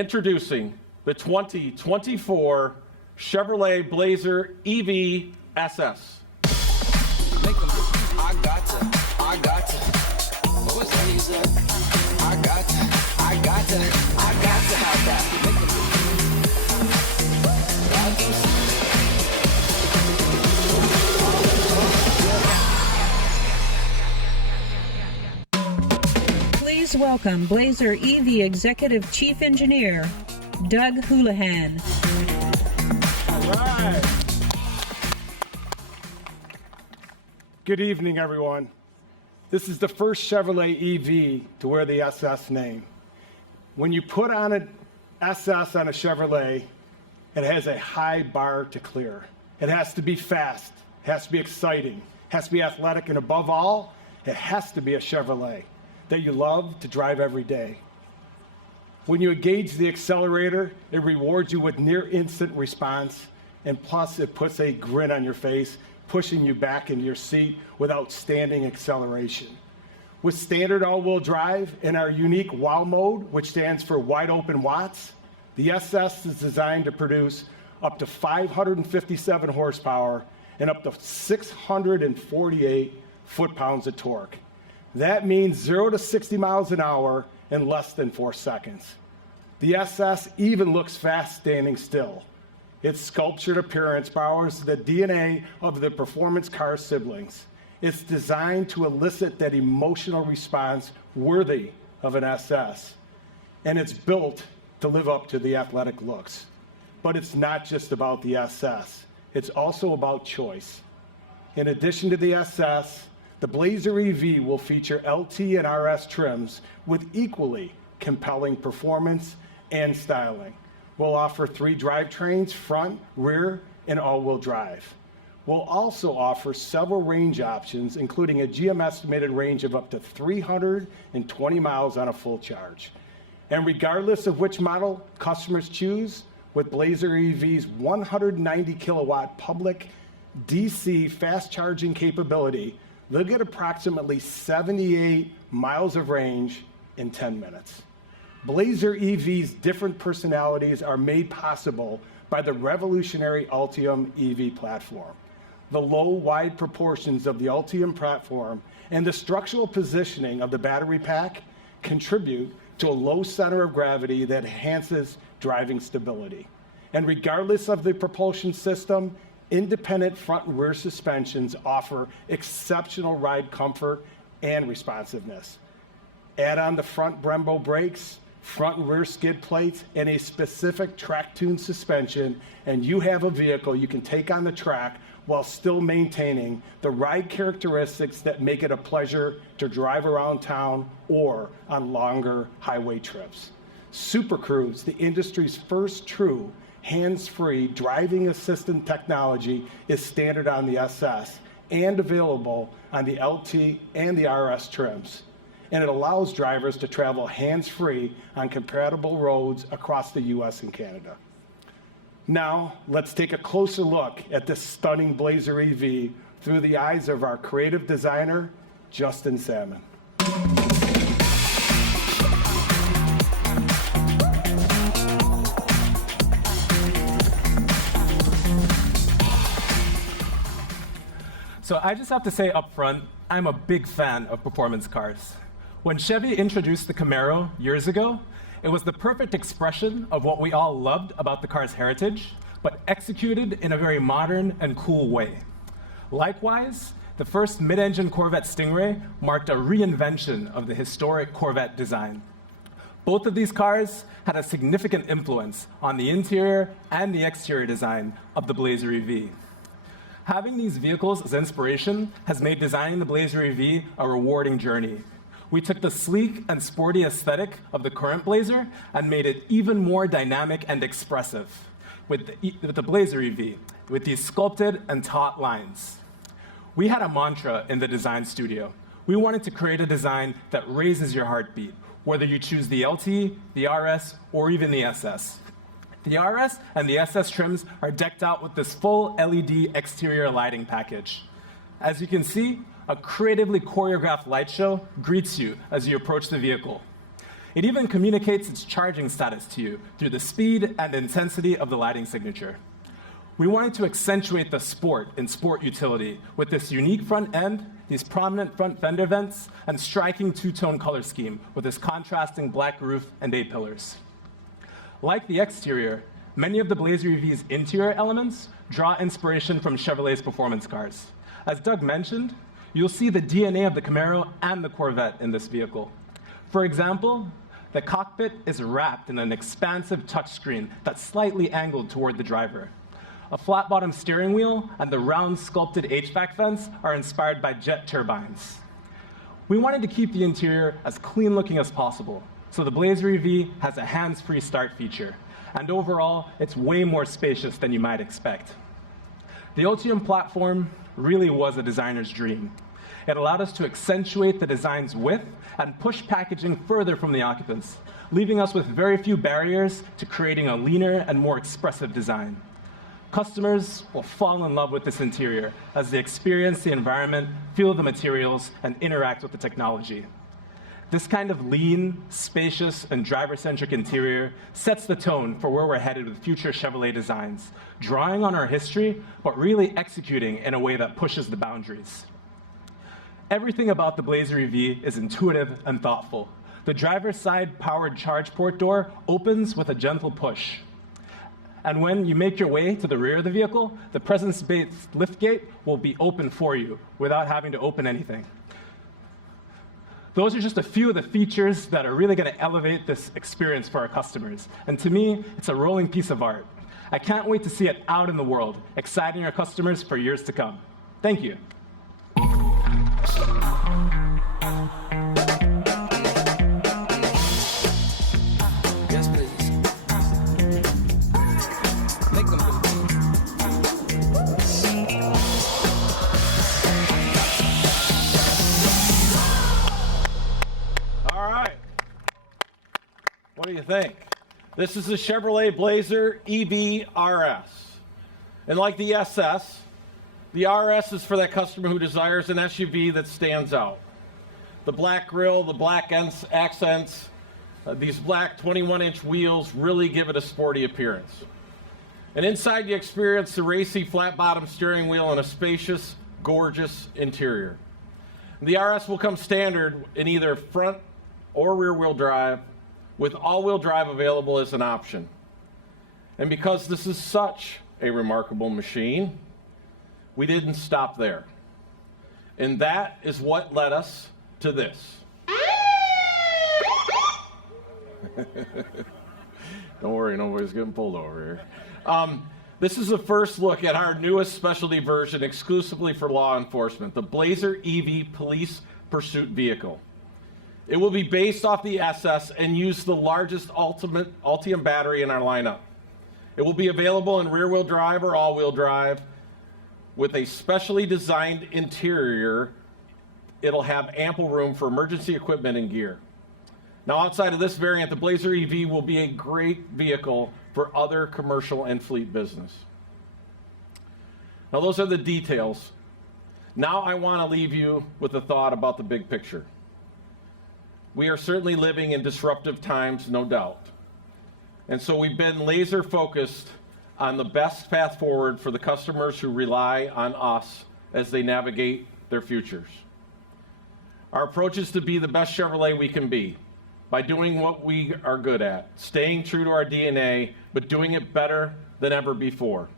Introducing the 2024 Chevrolet Blazer EV SS. I got to. What was that you said? I got to have that. Please welcome Blazer EV Executive Chief Engineer, Doug Houlihan. All right. Good evening, everyone. This is the first Chevrolet EV to wear the SS name. When you put on an SS on a Chevrolet, it has a high bar to clear. It has to be fast, it has to be exciting, it has to be athletic, and above all, it has to be a Chevrolet that you love to drive every day. When you engage the accelerator, it rewards you with near instant response, and plus it puts a grin on your face, pushing you back into your seat with outstanding acceleration. With standard all-wheel drive and our unique WOW mode, which stands for wide open watts, the SS is designed to produce up to 557 horsepower and up to 648 foot-pounds of torque. That means 0 to 60 miles an hour in less than 4 seconds. The SS even looks fast standing still. Its sculptured appearance borrows the DNA of the performance car siblings. It's designed to elicit that emotional response worthy of an SS. And it's built to live up to the athletic looks. But it's not just about the SS. It's also about choice. In addition to the SS, the Blazer EV will feature LT and RS trims with equally compelling performance and styling. We'll offer 3 drivetrains, front, rear, and all-wheel drive. We'll also offer several range options, including a GM-estimated range of up to 320 miles on a full charge. And regardless of which model customers choose, with Blazer EV's 190 kilowatt public DC fast charging capability, they'll get approximately 78 miles of range in 10 minutes. Blazer EV's different personalities are made possible by the revolutionary Ultium EV platform. The low, wide proportions of the Ultium platform and the structural positioning of the battery pack contribute to a low center of gravity that enhances driving stability. And regardless of the propulsion system, independent front and rear suspensions offer exceptional ride comfort and responsiveness. Add on the front Brembo brakes, front and rear skid plates, and a specific track-tuned suspension, and you have a vehicle you can take on the track while still maintaining the ride characteristics that make it a pleasure to drive around town or on longer highway trips. Super Cruise, the industry's first true hands-free driving assistant technology, is standard on the SS and available on the LT and the RS trims. And it allows drivers to travel hands-free on compatible roads across the US and Canada. Now, let's take a closer look at this stunning Blazer EV through the eyes of our creative designer, Justin Salmon. So I just have to say up front, I'm a big fan of performance cars. When Chevy introduced the Camaro years ago, it was the perfect expression of what we all loved about the car's heritage, but executed in a very modern and cool way. Likewise, the first mid-engine Corvette Stingray marked a reinvention of the historic Corvette design. Both of these cars had a significant influence on the interior and the exterior design of the Blazer EV. Having these vehicles as inspiration has made designing the Blazer EV a rewarding journey. We took the sleek and sporty aesthetic of the current Blazer and made it even more dynamic and expressive with the Blazer EV, with these sculpted and taut lines. We had a mantra in the design studio. We wanted to create a design that raises your heartbeat, whether you choose the LT, the RS, or even the SS. The RS and the SS trims are decked out with this full LED exterior lighting package. As you can see, a creatively choreographed light show greets you as you approach the vehicle. It even communicates its charging status to you through the speed and intensity of the lighting signature. We wanted to accentuate the sport in sport utility with this unique front end, these prominent front fender vents, and striking two-tone color scheme with this contrasting black roof and A-pillars. Like the exterior, many of the Blazer EV's interior elements draw inspiration from Chevrolet's performance cars. As Doug mentioned, you'll see the DNA of the Camaro and the Corvette in this vehicle. For example, the cockpit is wrapped in an expansive touchscreen that's slightly angled toward the driver. A flat-bottom steering wheel and the round sculpted HVAC vents are inspired by jet turbines. We wanted to keep the interior as clean-looking as possible, so the Blazer EV has a hands-free start feature, and overall, it's way more spacious than you might expect. The Ultium platform really was a designer's dream. It allowed us to accentuate the design's width and push packaging further from the occupants, leaving us with very few barriers to creating a leaner and more expressive design. Customers will fall in love with this interior as they experience the environment, feel the materials, and interact with the technology. This kind of lean, spacious, and driver-centric interior sets the tone for where we're headed with future Chevrolet designs, drawing on our history, but really executing in a way that pushes the boundaries. Everything about the Blazer EV is intuitive and thoughtful. The driver's side powered charge port door opens with a gentle push. And when you make your way to the rear of the vehicle, the presence-based liftgate will be open for you without having to open anything. Those are just a few of the features that are really going to elevate this experience for our customers. And to me, it's a rolling piece of art. I can't wait to see it out in the world, exciting our customers for years to come. Thank you. Yes, please. Make them go. All right. What do you think? This is the Chevrolet Blazer EV RS. And like the SS, the RS is for that customer who desires an SUV that stands out. The black grille, the black accents, these black 21-inch wheels really give it a sporty appearance. And inside you experience the racy flat-bottom steering wheel and a spacious, gorgeous interior. The RS will come standard in either front or rear-wheel drive, with all-wheel drive available as an option. And because this is such a remarkable machine, we didn't stop there. And that is what led us to this. Don't worry, nobody's getting pulled over here. This is the first look at our newest specialty version exclusively for law enforcement, the Blazer EV Police Pursuit Vehicle. It will be based off the SS and use the largest Ultium battery in our lineup. It will be available in rear-wheel drive or all-wheel drive. With a specially designed interior, it'll have ample room for emergency equipment and gear. Now, outside of this variant, the Blazer EV will be a great vehicle for other commercial and fleet business. Now, those are the details. Now I want to leave you with a thought about the big picture. We are certainly living in disruptive times, no doubt. And so we've been laser focused on the best path forward for the customers who rely on us as they navigate their futures. Our approach is to be the best Chevrolet we can be by doing what we are good at, staying true to our DNA, but doing it better than ever before.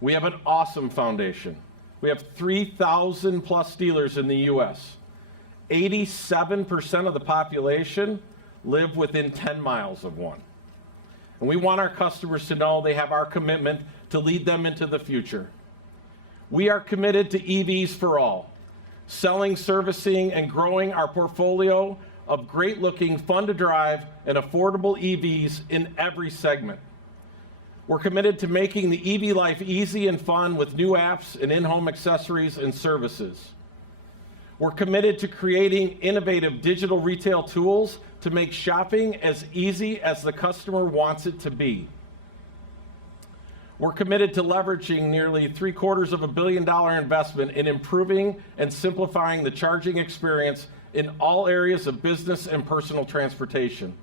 We have an awesome foundation. We have 3,000 plus dealers in the U.S. 87% of the population live within 10 miles of one. And we want our customers to know they have our commitment to lead them into the future. We are committed to EVs for all, selling, servicing, and growing our portfolio of great-looking, fun-to-drive, and affordable EVs in every segment. We're committed to making the EV life easy and fun with new apps and in-home accessories and services. We're committed to creating innovative digital retail tools to make shopping as easy as the customer wants it to be. We're committed to leveraging nearly $750 million investment in improving and simplifying the charging experience in all areas of business and personal transportation.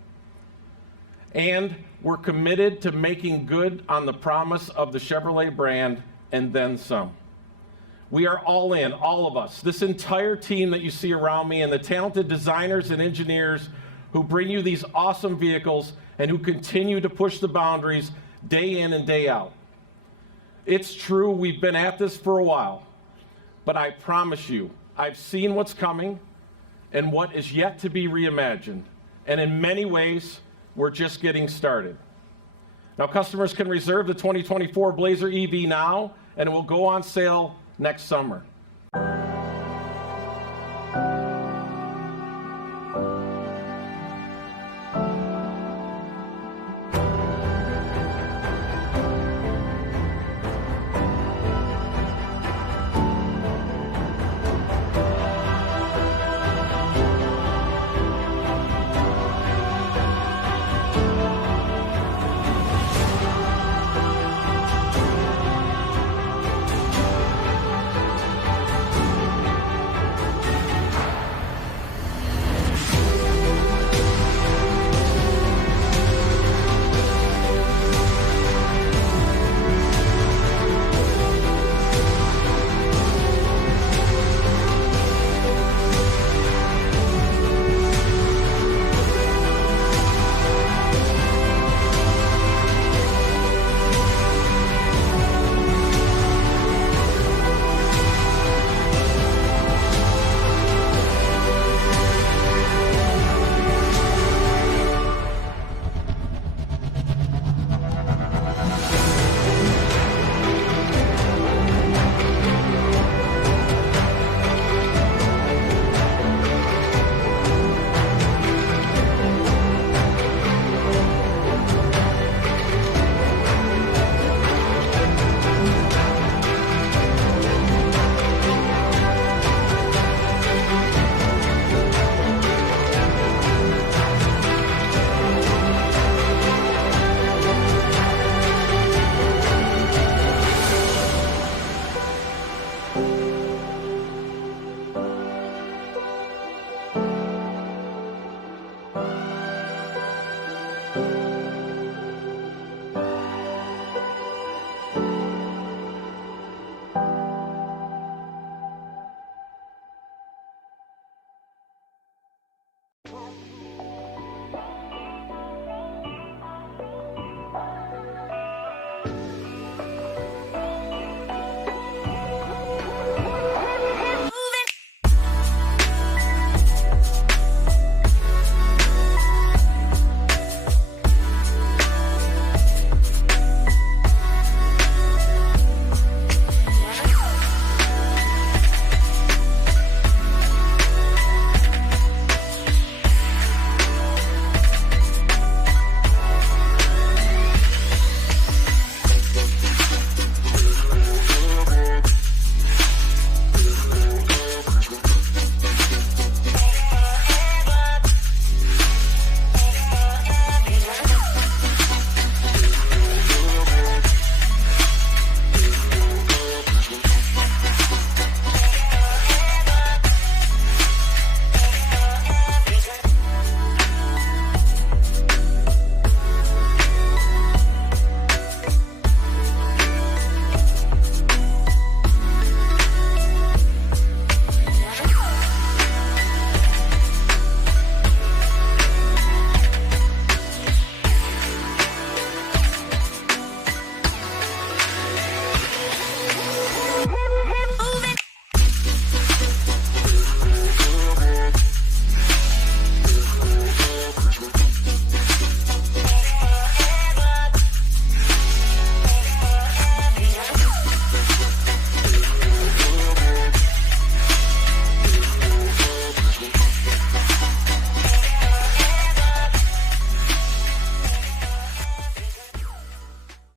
And we're committed to making good on the promise of the Chevrolet brand and then some. We are all in, all of us, this entire team that you see around me, and the talented designers and engineers who bring you these awesome vehicles and who continue to push the boundaries day in and day out. It's true, we've been at this for a while, but I promise you, I've seen what's coming and what is yet to be reimagined. And in many ways, we're just getting started. Now, customers can reserve the 2024 Blazer EV now, and it will go on sale next summer.